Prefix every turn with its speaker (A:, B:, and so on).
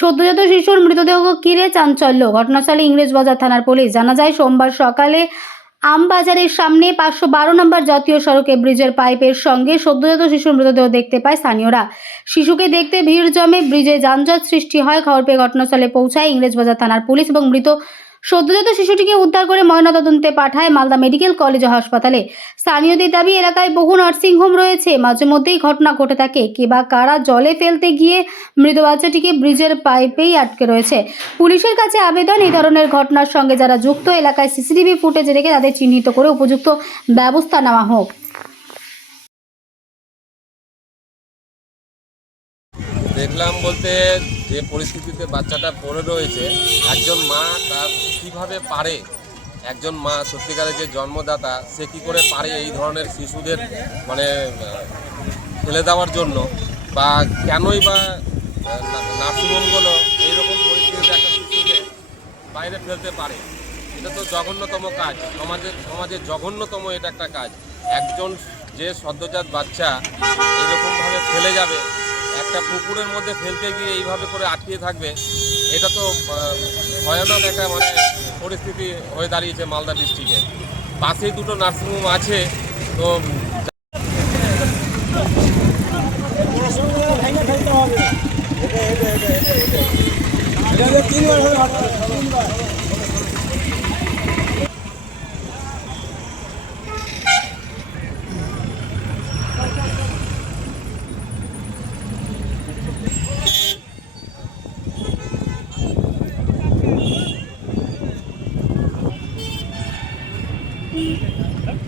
A: সদ্যজাত শিশুর মৃতদেহ কিরে চাঞ্চল্য। ঘটনাস্থলে ইংরেজবাজার থানার পুলিশ জানা যায়, সোমবার সকালে আমবাজারের সামনে পাঁচশো বারো নম্বর জাতীয় সড়কে ব্রিজের পাইপের সঙ্গে সদ্যজাত শিশুর মৃতদেহ দেখতে পায় স্থানীয়রা। শিশুকে দেখতে ভিড় জমে ব্রিজে যানজট সৃষ্টি হয়। খবর পেয়ে ঘটনাস্থলে পৌঁছায় ইংরেজবাজার থানার পুলিশ এবং মৃত সদ্যজাত শিশুটিকে উদ্ধার করে ময়নাতদন্তে পাঠায় মালদা মেডিকেল কলেজ ও হাসপাতালে। স্থানীয়দের দাবি, এলাকায় বহু নার্সিংহোম রয়েছে। মাঝে মধ্যেই ঘটনা ঘটে থাকে কে বা কারা জলে ফেলতে গিয়ে মৃত বাচ্চাটিকে ব্রিজের পাইপেই আটকে রয়েছে। পুলিশের কাছে আবেদন, এই ধরনের ঘটনার সঙ্গে যারা যুক্ত, এলাকায় সিসিটিভি ফুটেজ রেখে তাদের চিহ্নিত করে উপযুক্ত ব্যবস্থা নেওয়া হোক।
B: দেখলাম বলতে যে পরিস্থিতিতে বাচ্চাটা পড়ে রয়েছে, একজন মা তার কীভাবে পারে? একজন মা সত্যিকারের যে জন্মদাতা, সে কি করে পারে এই ধরনের শিশুদের মানে ফেলে দেওয়ার জন্য? বা কেনই বা নার্সিংহোমগুলো এইরকম পরিস্থিতিতে একটা শিশুকে বাইরে ফেলতে পারে? এটা তো জঘন্যতম কাজ। সমাজের সমাজের জঘন্যতম এটা একটা কাজ। একজন যে সদ্যজাত বাচ্চা এরকমভাবে ফেলে যাবে একটা পুকুরের মধ্যে ফেলতে গিয়ে এইভাবে করে আটকিয়ে থাকবে, এটা তো ভয়ানক একটা মানে পরিস্থিতি হয়ে দাঁড়িয়েছে মালদা ডিস্ট্রিক্টে। পাশেই দুটো নার্সিংহোম আছে, তো তিনবার Thank you.